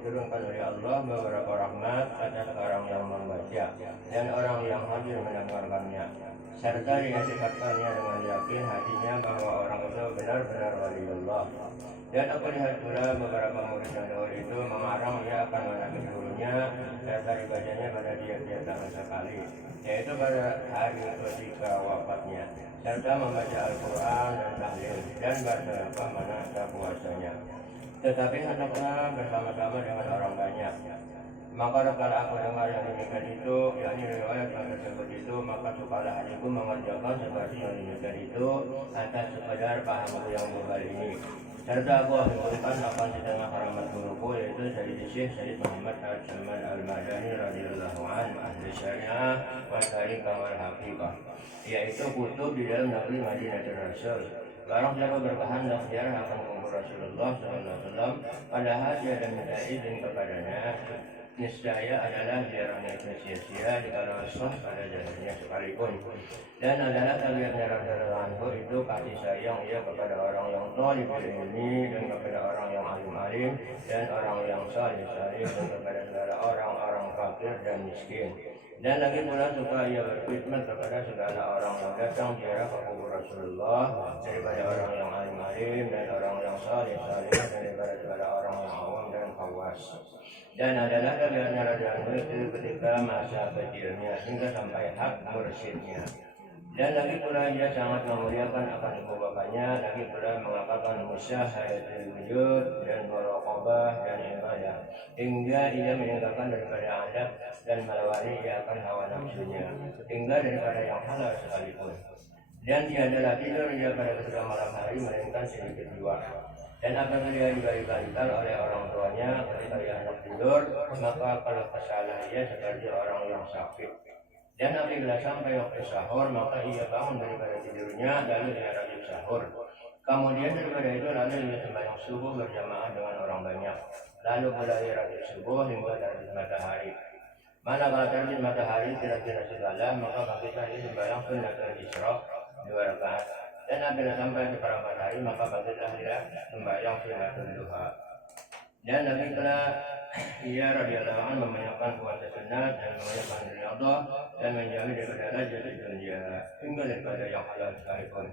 diturunkan oleh Allah beberapa rahmat atas orang yang membaca dan orang yang hadir mendengarkannya, serta dihasilkannya dengan yakin hatinya bahwa orang itu benar-benar waliullah. Dan aku lihat pula beberapa murid yang dahulu itu mengarang ia akan menagih gurunya serta dibacanya pada tiap-tiap tahun sekali, yaitu pada hari ketika wafatnya, serta membaca Al-Quran dan tahlil dan bersedekah mana puasanya. Tetapi hendaklah bersama-sama dengan orang banyak. Maka kalau aku dengar yang demikian itu, yakni riwayat yang tersebut itu, maka sukalah hatiku mengerjakan seperti yang demikian itu atas sekadar pahamku yang mubal ini. Serta aku mengumpulkan akan setengah keramat guruku, yaitu Syekh Sayyid Muhammad Al-Salman Al-Madani radhiyallahu anhu, ahli syariah wa tariqah wal haqiqah, yaitu kutub di dalam negeri Madinatul Rasul. Barang siapa berkehendak ziarah akan kubur Rasulullah SAW, padahal dia dan minta izin kepadanya, niscaya adalah ziarahnya itu sia-sia jikalau sah pada jalannya sekalipun. Dan adalah tabiatnya Rasulullah itu kasih sayang ia kepada orang yang thalib ilmi dan kepada orang yang alim-alim dan orang yang salih dan kepada segala orang-orang fakir dan miskin. Dan lagi pula suka ia berkhidmat kepada segala orang yang datang ziarah ke kubur Rasulullah, daripada orang yang alim-alim dan orang yang salih dan daripada segala orang yang awam dan khawas. Dan adalah tabiatnya Rasulullah itu ketika masa kecilnya hingga sampai hak mursyidnya. Dan lagi pula ia sangat memuliakan akan ibu bapaknya, lagi pula mengatakan musyahayatul wujud dan muraqabah dan ibadah, hingga ia meninggalkan daripada adab dan melewati ia akan hawa nafsunya, hingga daripada yang halal sekalipun. Dan tiadalah tidur ia pada ketika malam hari melainkan sedikit dua. Dan apabila dia dibalik-balikkan oleh orang tuanya ketika ia hendak tidur, maka kalau kesalah ia seperti orang yang sakit. Dan apabila sampai waktu sahur, maka ia bangun daripada tidurnya, lalu ia rajin sahur. Kemudian daripada itu lalu ia sembahyang subuh berjamaah dengan orang banyak. Lalu pula ia rajin subuh hingga terbit matahari. Manakala terbit matahari kira-kira segala, maka bangkitlah ia sembahyang sunnatul isra 2 rakaat. Dan apabila sampai seperempat hari, maka bangkitlah ia sembahyang sunnatul duha. Dan demikianlah ia radhiyallahu anhu membanyakkan puasa sunat dan membanyakkan riyadhah dan menjauhi daripada rajat dunia hingga daripada yang halal sekalipun.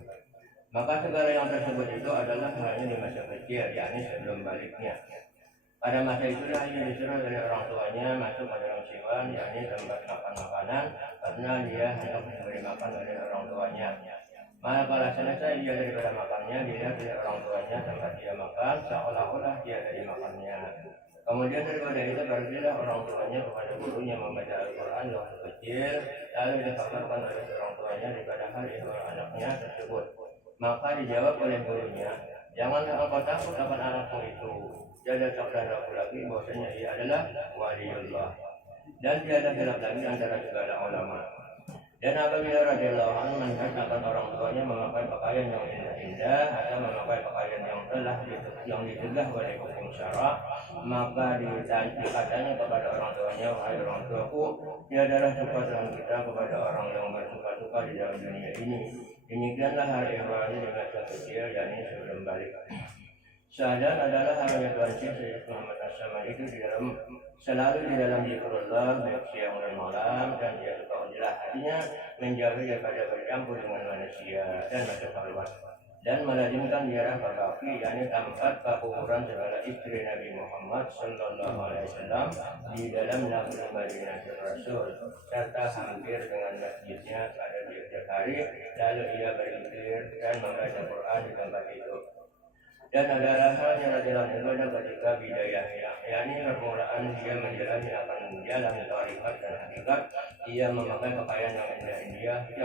Maka segala yang tersebut itu adalah hanya di masa kecil, yakni sebelum baliknya. Pada masa itulah ia disuruh dari orang tuanya masuk ke dalam siwan, yakni tempat makan makanan, karena dia hendak diberi makan oleh orang tuanya. Manakala selesai ia daripada makannya, dilihat oleh orang tuanya tempat dia makan, seolah-olah dia dari makannya. Kemudian daripada itu pergilah orang tuanya kepada gurunya membaca Al-Quran waktu kecil, lalu dikabarkan oleh orang tuanya daripada hal itu anaknya tersebut. Maka dijawab oleh gurunya, janganlah engkau takut akan anakmu itu. Tiada sabda lagi bahwasanya ia adalah waliullah. Dan tiada khilaf lagi antara segala ulama. Dan apabila radhiyallahu anhu melihat akan orang tuanya memakai pakaian yang indah-indah atau memakai pakaian yang dicegah oleh hukum syara, maka dikatanya kepada orang tuanya, wahai orang tuaku, tiadalah suka dalam kita kepada orang yang bersuka-suka di dalam dunia ini. Demikianlah hari ihramnya di masa kecil, yakni sebelum balik. Syahadat adalah halnya Tuhan Syekh Muhammad As-Samad itu selalu di dalam zikrullah baik siang dan malam, dan dia suka menjelah hatinya menjauhi daripada bercampur dengan manusia dan masa khalwat, dan melazimkan ziarah bakti, yakni tempat kuburan segala istri Nabi Muhammad sallallahu alaihi wasallam di dalam negeri Madinatul Rasul, serta hampir dengan masjidnya pada tiap hari, lalu ia berzikir dan membaca Quran di tempat itu. Dan adalah halnya jalan ibadah ketika bidayahnya, yakni permulaan dia menjalani akan jalan tarikat dan hakikat, ia memakai pakaian yang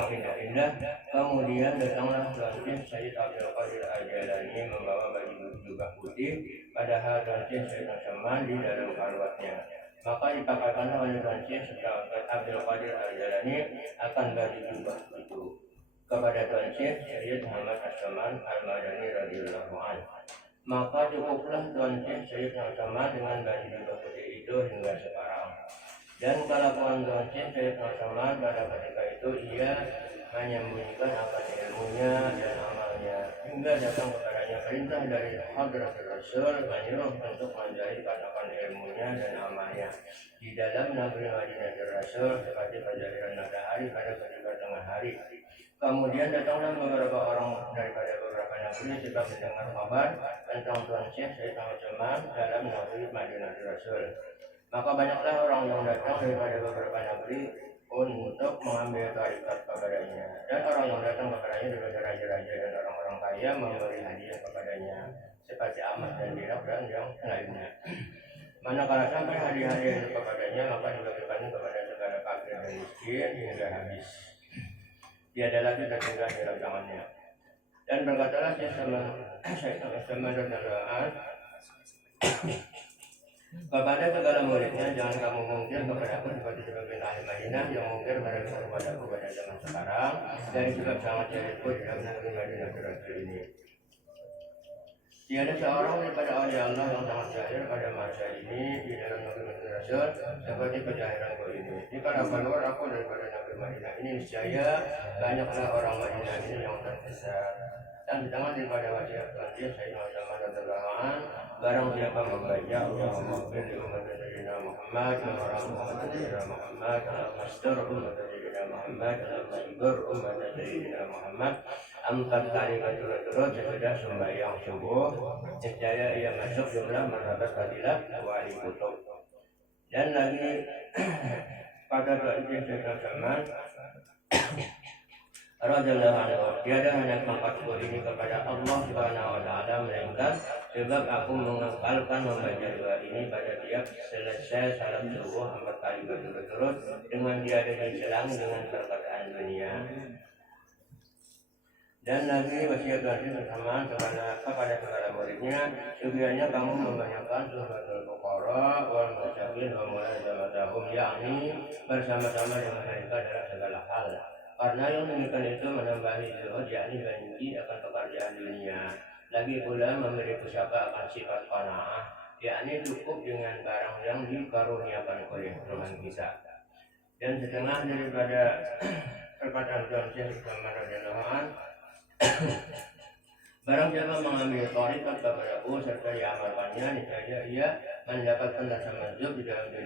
indah-indah. Kemudian datanglah Tuan Sayyid Abdul Qadir Al-Jailani membawa baju jubah putih, padahal Tuan Sayyid Al-Salman di dalam khalwatnya. Maka dipaparkanlah oleh Tuan Sayyid Abdul Qadir Al-Jailani akan baju jubah itu kepada Tuan Sayyid Muhammad As-Salman Al-Madani radhiyallahu anhu. Maka cukuplah Tuan Sayyid Al-Salman dengan baju jubah putih itu hingga sekarang. Dan kelakuan Tuan Sayyid Al-Salman pada ketika itu ia menyembunyikan akan ilmunya dan amalnya, hingga datang kepadanya perintah dari Hadratul Rasul menyuruh untuk menjadikan akan ilmunya dan amalnya di dalam negeri Madinah Rasul seperti perjalanan matahari pada ketika tengah hari. Kemudian datanglah beberapa orang daripada beberapa negeri sebab mendengar kabar tentang Tuan Syekh Said Ahmad Jamal dalam negeri Madinah Rasul. Maka banyaklah orang yang datang daripada beberapa negeri untuk mengambil tarikat kepadanya, dan orang yang datang kepadanya daripada raja-raja dan orang-orang kaya memberi hadiah kepadanya seperti Ahmad dan Dirak dan yang lainnya. Manakala sampai hadiah-hadiah itu kepadanya, maka dibagikan kepada segala fakir dan miskin hingga habis. Tiada lagi tertinggal di dalam tangannya. Dan berkatalah Syekh Ahmad kepada segala muridnya, jangan kamu mungkir kepada aku seperti sebagian ahli Madinah yang mungkir kepada aku pada zaman sekarang, dari sebab sangat jahilku di dalam negeri Madinah Rasul ini. Tiada seorang daripada ahli Allah yang sangat jahil pada masa ini di dalam negeri Madinah Rasul seperti kejahilanku ini. Jika keluar aku daripada negeri Madinah ini, niscaya banyaklah orang Madinah ini yang tersesat. Dan di tangan daripada wasiat Tuhan Sayyid Muhammad SAW, barang siapa membaca Allahumma ighfir li ummati sayyidina Muhammad wa rahmati sayyidina Muhammad al-mastur ummati sayyidina Muhammad al-mastur ummati sayyidina Muhammad 4 kali berturut-turut sesudah sembahyang subuh, niscaya ia masuk jumlah martabat fadilat wali kutub. Dan lagi pada doa Sayyidina Zaman radhiyallahu anhu, tiada hanya mengangkatku ini kepada Allah Subhanahu wa taala, melainkan sebab aku menghafalkan membaca doa ini pada tiap selesai salat subuh 4 kali berturut-turut dengan tiada diselang dengan perkataan dunia. Dan lagi wasiat Nabi bersama kepada segala muridnya, sekiranya kamu membanyakkan suratul Fuqara wal masakin wa mulazamatuhum, yakni bersama-sama dengan mereka dalam segala hal. Karena yang demikian itu menambahi zuhud, yakni benci akan pekerjaan dunia. Lagi pula memberi pusaka akan sifat qanaah, yakni cukup dengan barang yang dikaruniakan oleh Tuhan kita. Dan setengah daripada perkataan Tuhan Syekh Muhammad radhiyallahu anhu, barang siapa mengambil tarikat kepadaku serta diamalkannya, niscaya ia mendapatkan rasa mazhab di dalam dunia